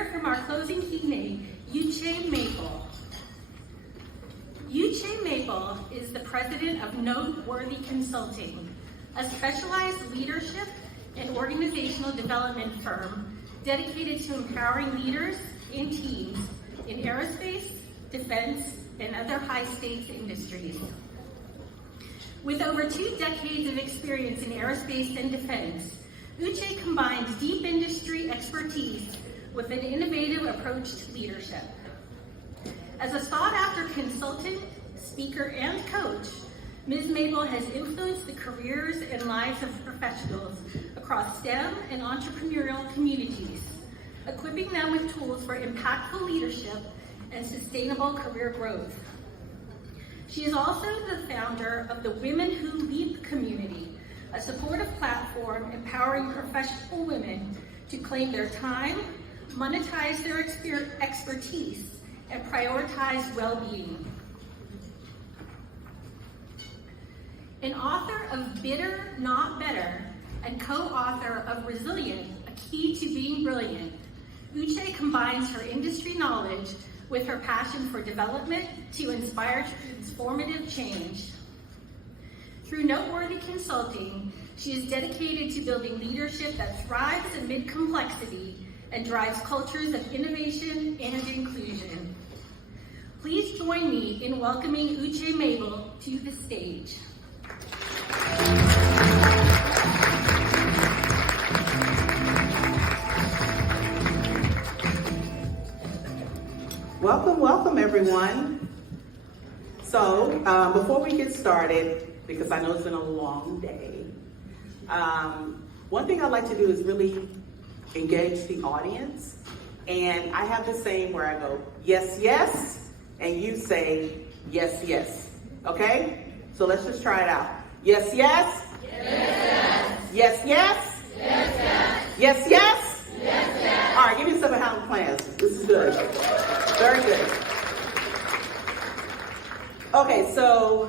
hear from our closing teammate, Ucheonye. Ucheonye is the president of Noteworthy Consulting, a specialized leadership and organizational development firm dedicated to empowering leaders and teams in aerospace, defense, and other high-stakes industries. With over 2 decades of experience in aerospace and defense, Uche combines deep industry expertise with an innovative approach to leadership. As a sought-after consultant, speaker, and coach, Ms. Mabel has influenced the careers and lives of professionals across STEM and entrepreneurial communities, equipping them with tools for impactful leadership and sustainable career growth. She is also the founder of the Women Who Leap community, a supportive platform empowering professional women to claim their time, monetize their expertise, and prioritize well-being. An author of Bitter, Not Better, and co-author of Resilient, A Key to Being Brilliant, Uche combines her industry knowledge with her passion for development to inspire transformative change. Through Noteworthy Consulting, she is dedicated to building leadership that thrives amid complexity and drives cultures of innovation and inclusion. Please join me in welcoming Ucheonye to the stage. Welcome everyone. So before we get started, because I know it's been a long day, one thing I like to do is really engage the audience. And I have this saying where I go, yes, yes, and you say, yes, yes. Okay? So let's just try it out. Yes, yes. Yes, yes. Yes, yes. Yes, yes. Yes, yes. Yes, yes. All right, give me some of how I'm playing. This is good. Very good. Okay, so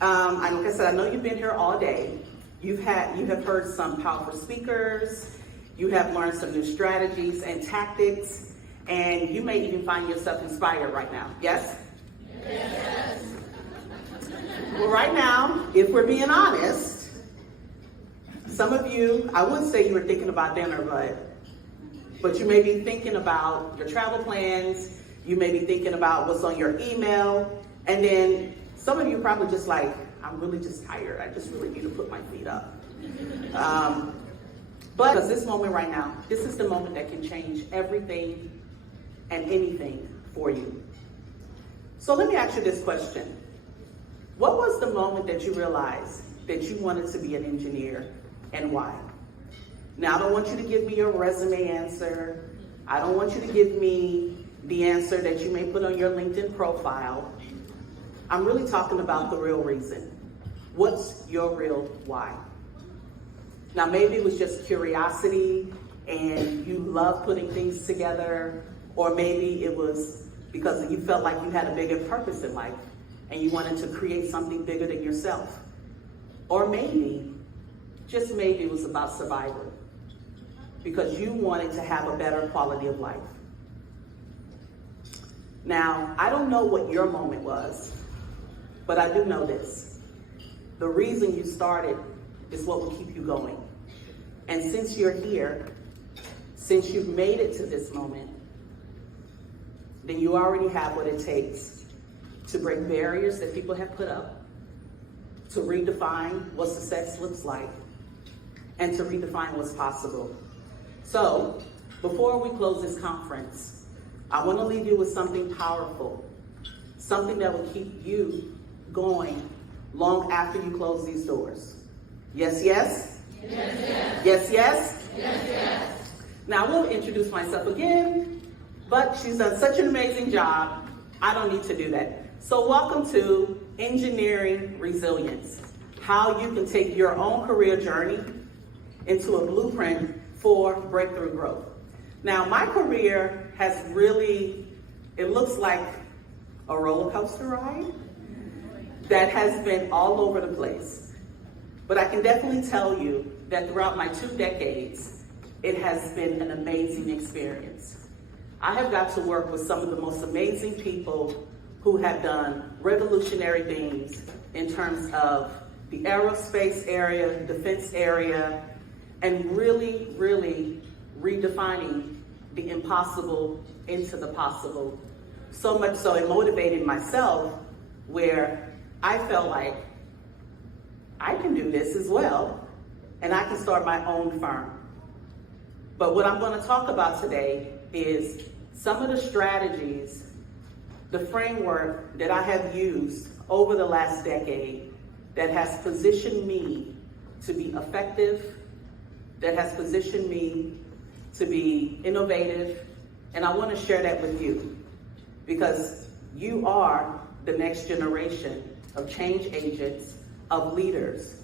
like I said, I know you've been here all day. You have heard some powerful speakers. You have learned some new strategies and tactics, and you may even find yourself inspired right now. Yes? Yes. Well, right now, if we're being honest, some of you, I wouldn't say you were thinking about dinner, but you may be thinking about your travel plans. You may be thinking about what's on your email. And then some of you probably just like, I'm really just tired. I just really need to put my feet up. But because this moment right now, this is the moment that can change everything and anything for you. So let me ask you this question. What was the moment that you realized that you wanted to be an engineer and why? Now, I don't want you to give me your resume answer. I don't want you to give me the answer that you may put on your LinkedIn profile. I'm really talking about the real reason. What's your real why? Now, maybe it was just curiosity and you love putting things together, or maybe it was because you felt like you had a bigger purpose in life and you wanted to create something bigger than yourself. Or maybe, just maybe it was about survival because you wanted to have a better quality of life. Now, I don't know what your moment was, but I do know this. The reason you started is what will keep you going. And since you're here, since you've made it to this moment, then you already have what it takes to break barriers that people have put up, to redefine what success looks like, and to redefine what's possible. So, before we close this conference, I want to leave you with something powerful, something that will keep you going long after you close these doors. Yes, yes? Yes, yes. Yes, yes? Yes, yes. Now, I won't introduce myself again, but she's done such an amazing job, I don't need to do that. So welcome to Engineering Resilience, how you can take your own career journey into a blueprint for breakthrough growth. Now, my career has really, it looks like a roller coaster ride that has been all over the place. But I can definitely tell you that throughout my 2 decades, it has been an amazing experience. I have got to work with some of the most amazing people who have done revolutionary things in terms of the aerospace area, defense area, and really, really redefining the impossible into the possible. So much so it motivated myself, where I felt like I can do this as well, and I can start my own firm. But what I'm going to talk about today is some of the strategies, the framework that I have used over the last decade that has positioned me to be effective, that has positioned me to be innovative, and I want to share that with you because you are the next generation of change agents, of leaders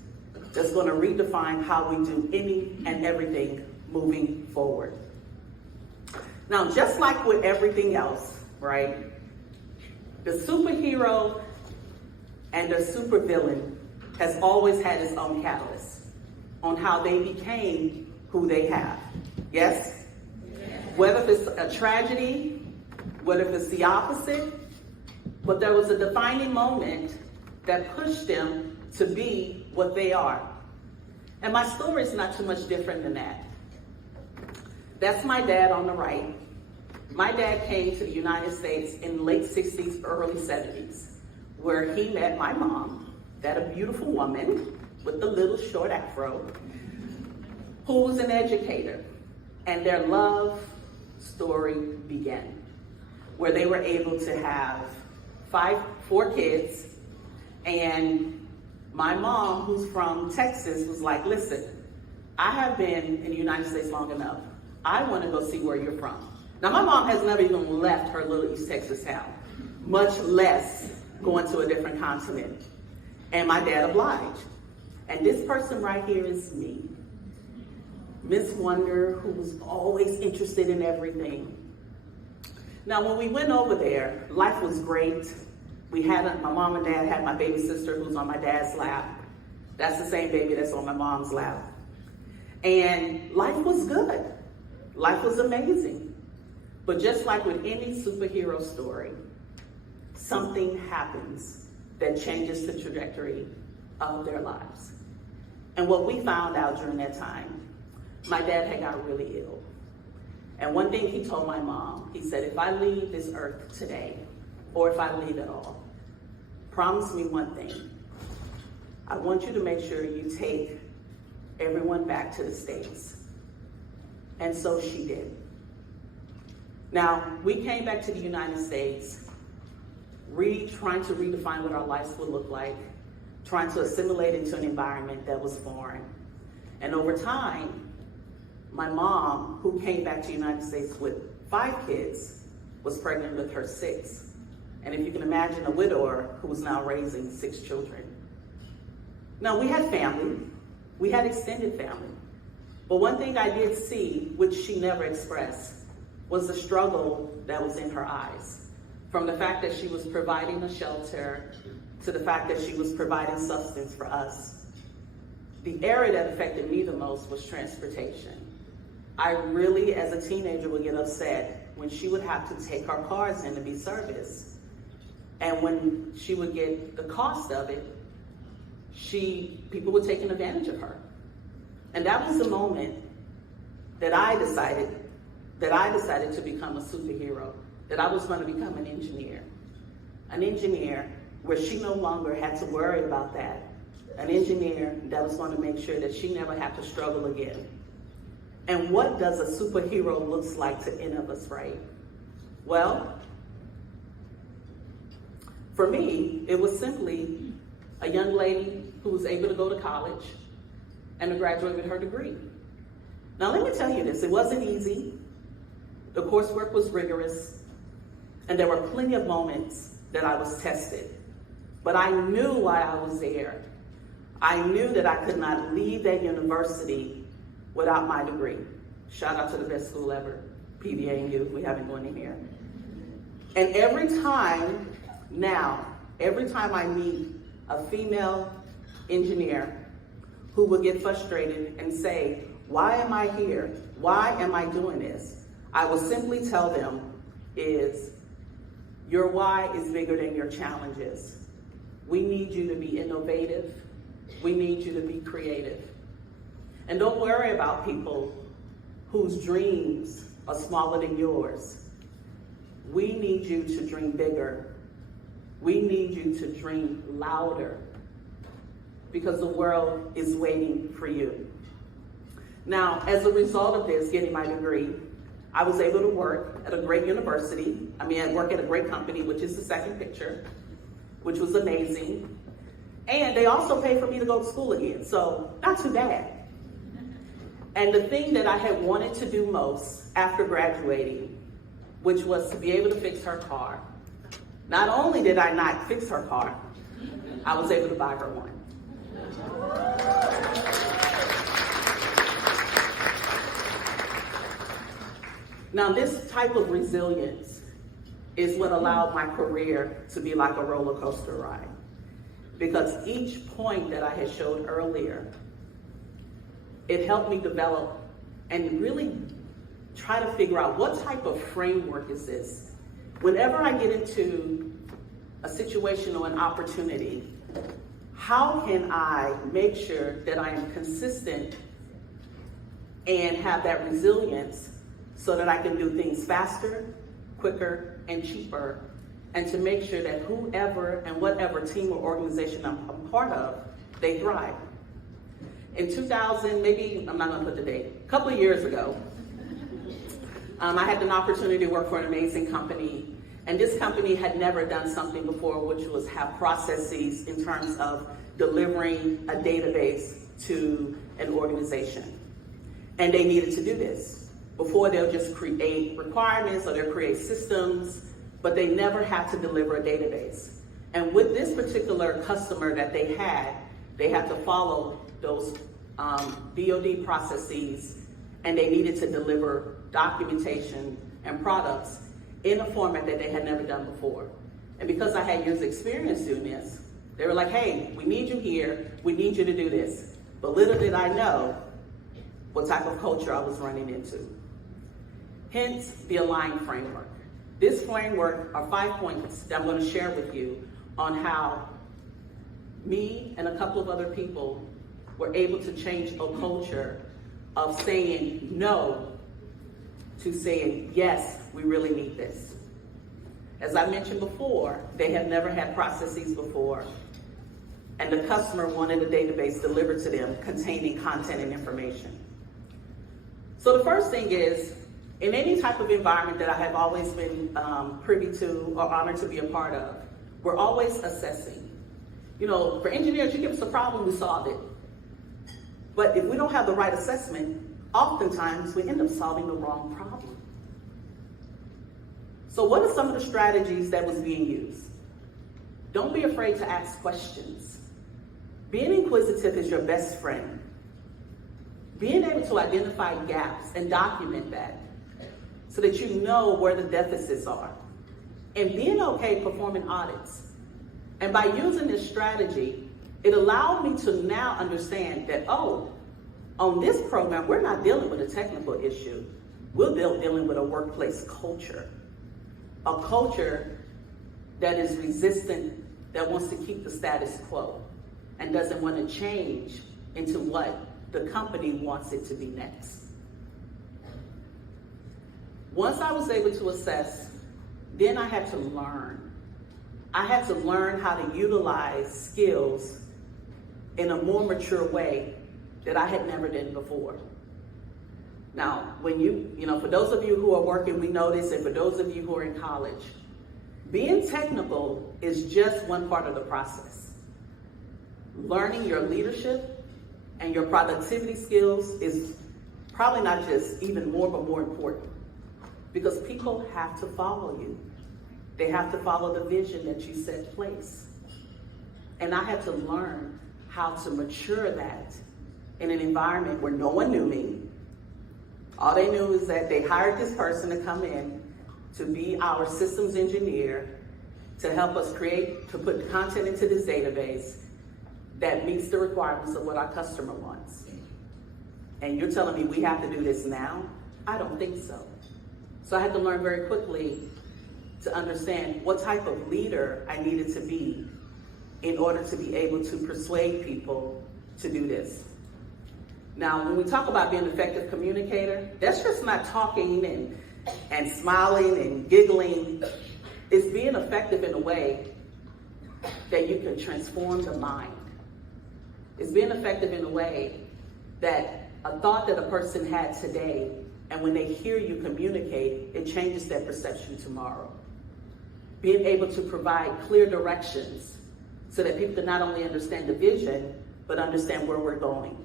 that's going to redefine how we do any and everything moving forward. Now, just like with everything else, right? The superhero and the supervillain has always had its own catalyst on how they became who they have. Yes? Whether it's a tragedy, whether it's the opposite, but there was a defining moment that pushed them to be what they are. And my story is not too much different than that. That's my dad on the right. My dad came to the United States in the late 60s, early 70s, where he met my mom, that a beautiful woman with the little short afro, who was an educator. And their love story began, where they were able to have 4 kids. And my mom, who's from Texas, was like, listen, I have been in the United States long enough. I want to go see where you're from. Now, my mom has never even left her little East Texas town, much less going to a different continent. And my dad obliged. And this person right here is me, Miss Wonder, who was always interested in everything. Now, when we went over there, life was great. My mom and dad had my baby sister who's on my dad's lap. That's the same baby that's on my mom's lap. And life was good. Life was amazing. But just like with any superhero story, something happens that changes the trajectory of their lives. And what we found out during that time, my dad had got really ill. And one thing he told my mom, he said, if I leave this earth today, or if I leave at all, promise me one thing. I want you to make sure you take everyone back to the States. And so she did. Now, we came back to the United States, trying to redefine what our lives would look like, trying to assimilate into an environment that was foreign. And over time, my mom, who came back to the United States with 5 kids, was pregnant with her 6th. And if you can imagine a widower who was now raising 6 children. Now, we had family. We had extended family. But one thing I did see, which she never expressed, was the struggle that was in her eyes. From the fact that she was providing a shelter to the fact that she was providing sustenance for us. The area that affected me the most was transportation. I really, as a teenager, would get upset when she would have to take our cars in to be serviced. And when she would get the cost of it, people were taking advantage of her. And that was the moment that I decided to become a superhero, that I was going to become an engineer. An engineer where she no longer had to worry about that. An engineer that was going to make sure that she never had to struggle again. And what does a superhero looks like to any of us, right? Well, for me, it was simply a young lady who was able to go to college and to graduate with her degree. Now, let me tell you this, it wasn't easy. The coursework was rigorous, and there were plenty of moments that I was tested. But I knew why I was there. I knew that I could not leave that university without my degree. Shout out to the best school ever, PVA and U, we haven't gone in here. And every time I meet a female engineer who would get frustrated and say, why am I here? Why am I doing this? I will simply tell them is your why is bigger than your challenges. We need you to be innovative. We need you to be creative. And don't worry about people whose dreams are smaller than yours. We need you to dream bigger. We need you to dream louder, because the world is waiting for you. Now, as a result of this, getting my degree, I was able to work at a great university. I work at a great company, which is the second picture, which was amazing. And they also paid for me to go to school again, so not too bad. And the thing that I had wanted to do most after graduating, which was to be able to fix her car. Not only did I not fix her car, I was able to buy her one. Now, this type of resilience is what allowed my career to be like a roller coaster ride. Because each point that I had showed earlier, it helped me develop and really try to figure out what type of framework is this. Whenever I get into a situation or an opportunity, how can I make sure that I am consistent and have that resilience so that I can do things faster, quicker, and cheaper, and to make sure that whoever and whatever team or organization I'm part of, they thrive. In 2000, maybe, I'm not gonna put the date, a couple of years ago, I had an opportunity to work for an amazing company, and this company had never done something before, which was have processes in terms of delivering a database to an organization. And they needed to do this. Before, they'll just create requirements or they'll create systems, but they never had to deliver a database. And with this particular customer that they had to follow those DoD processes, and they needed to deliver documentation and products in a format that they had never done before. And because I had years of experience doing this, they were like, hey, we need you here, we need you to do this. But little did I know what type of culture I was running into. Hence, the Align framework. This framework are 5 points that I'm going to share with you on how me and a couple of other people were able to change a culture of saying no to saying, yes, we really need this. As I mentioned before, they had never had processes before, and the customer wanted a database delivered to them containing content and information. So the first thing is, in any type of environment that I have always been privy to or honored to be a part of, we're always assessing. You know, for engineers, you give us a problem, we solve it. But if we don't have the right assessment, oftentimes we end up solving the wrong problem. So what are some of the strategies that was being used? Don't be afraid to ask questions. Being inquisitive is your best friend. Being able to identify gaps and document that so that you know where the deficits are. And being okay performing audits. And by using this strategy, it allowed me to now understand that, oh, on this program, we're not dealing with a technical issue. We're dealing with a workplace culture. A culture that is resistant, that wants to keep the status quo and doesn't want to change into what the company wants it to be next. Once I was able to assess, then I had to learn. I had to learn how to utilize skills in a more mature way that I had never done before. Now, when for those of you who are working, we know this, and for those of you who are in college, being technical is just one part of the process. Learning your leadership and your productivity skills is probably not just even more, but more important. Because people have to follow you. They have to follow the vision that you set place. And I had to learn how to mature that in an environment where no one knew me. All they knew is that they hired this person to come in to be our systems engineer, to help us to put content into this database that meets the requirements of what our customer wants. And you're telling me we have to do this now? I don't think so. So I had to learn very quickly to understand what type of leader I needed to be in order to be able to persuade people to do this. Now, when we talk about being an effective communicator, that's just not talking and smiling and giggling. It's being effective in a way that you can transform the mind. It's being effective in a way that a thought that a person had today, and when they hear you communicate, it changes their perception tomorrow. Being able to provide clear directions so that people can not only understand the vision, but understand where we're going.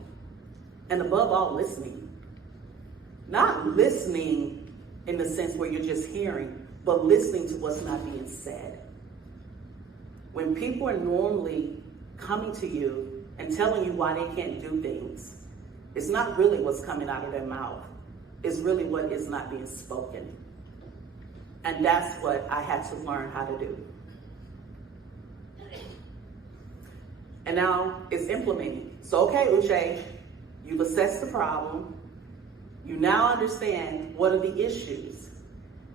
And above all, listening. Not listening in the sense where you're just hearing, but listening to what's not being said. When people are normally coming to you and telling you why they can't do things, it's not really what's coming out of their mouth. It's really what is not being spoken. And that's what I had to learn how to do. And now it's implementing. So, okay, Uche, you've assessed the problem. You now understand what are the issues.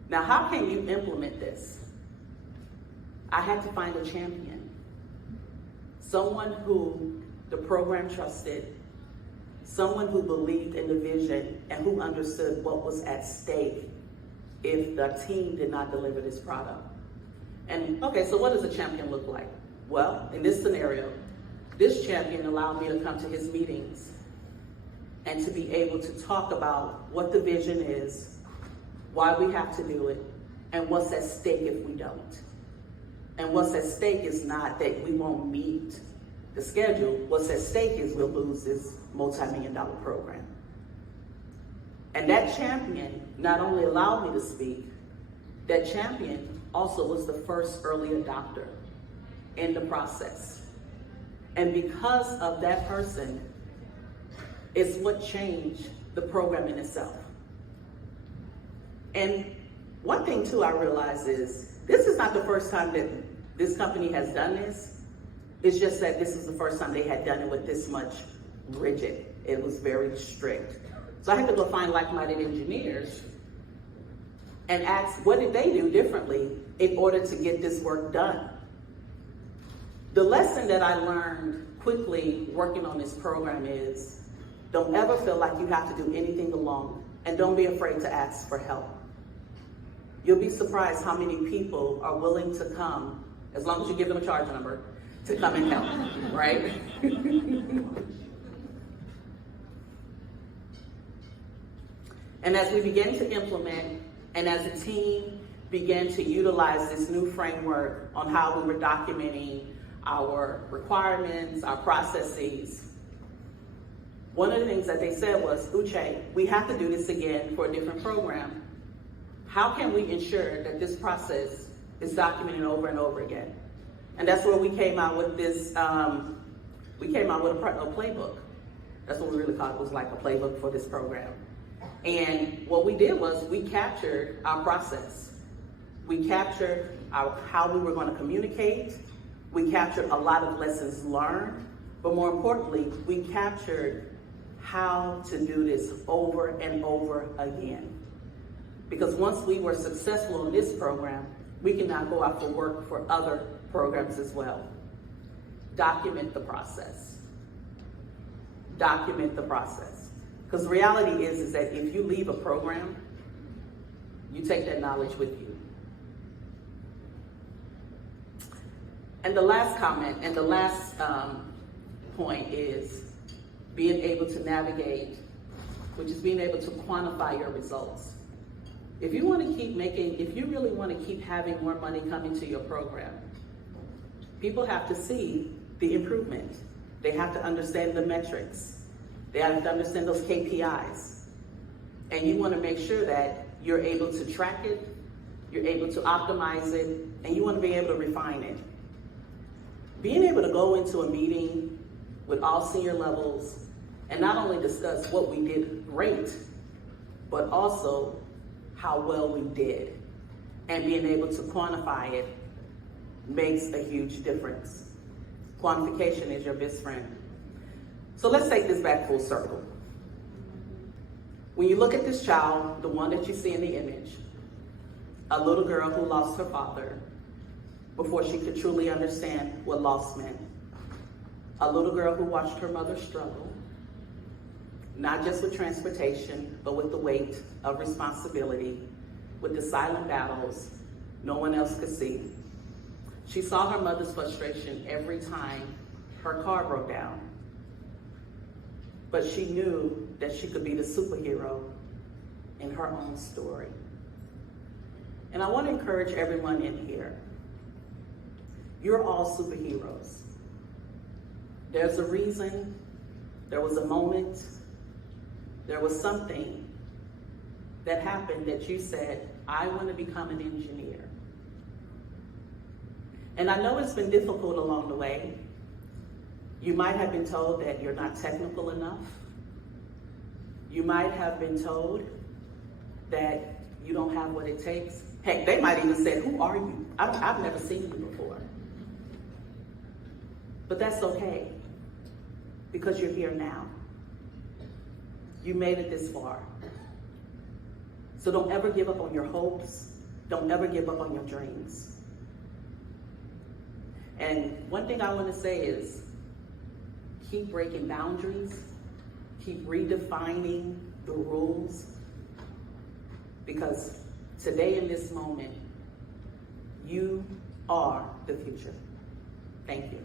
Now, how can you implement this? I had to find a champion. Someone who the program trusted, someone who believed in the vision and who understood what was at stake if the team did not deliver this product. And okay, so what does a champion look like? Well, in this scenario, this champion allowed me to come to his meetings and to be able to talk about what the vision is, why we have to do it, and what's at stake if we don't. And what's at stake is not that we won't meet the schedule. What's at stake is we'll lose this multi-million-dollar program. And that champion not only allowed me to speak, that champion also was the first early adopter in the process. And because of that person, it's what changed the program in itself. And one thing too I realized is, this is not the first time that this company has done this. It's just that this is the first time they had done it with this much rigid. It was very strict. So I had to go find like-minded engineers and ask, what did they do differently in order to get this work done? The lesson that I learned quickly working on this program is, don't ever feel like you have to do anything alone, and don't be afraid to ask for help. You'll be surprised how many people are willing to come, as long as you give them a charge number, to come and help, right? And as we began to implement, and as a team began to utilize this new framework on how we were documenting our requirements, our processes, one of the things that they said was, Uche, we have to do this again for a different program. How can we ensure that this process is documented over and over again? And that's where we came out with this, we came out with a playbook. That's what we really called it. It was like a playbook for this program. And what we did was we captured our process. We captured how we were going to communicate. We captured a lot of lessons learned, but more importantly, we captured how to do this over and over again. Because once we were successful in this program, we can now go out for work for other programs as well. Document the process. Document the process. Because the reality is that if you leave a program, you take that knowledge with you. And the last comment and the last point is being able to navigate, which is being able to quantify your results. If you want to keep making, if you really want to keep having more money coming to your program, people have to see the improvement. They have to understand the metrics. They have to understand those KPIs. And you want to make sure that you're able to track it, you're able to optimize it, and you want to be able to refine it. Being able to go into a meeting with all senior levels and not only discuss what we did great, but also how well we did, and being able to quantify it makes a huge difference. Quantification is your best friend. So let's take this back full circle. When you look at this child, the one that you see in the image, a little girl who lost her father before she could truly understand what loss meant. A little girl who watched her mother struggle, not just with transportation, but with the weight of responsibility, with the silent battles no one else could see. She saw her mother's frustration every time her car broke down, but she knew that she could be the superhero in her own story. And I want to encourage everyone in here. You're all superheroes. There's a reason, there was a moment, there was something that happened that you said, I want to become an engineer. And I know it's been difficult along the way. You might have been told that you're not technical enough. You might have been told that you don't have what it takes. Heck, they might even say, who are you? I've never seen you before. But that's okay, because you're here now. You made it this far. So don't ever give up on your hopes. Don't ever give up on your dreams. And one thing I want to say is, keep breaking boundaries, keep redefining the rules, because today in this moment, you are the future. Thank you.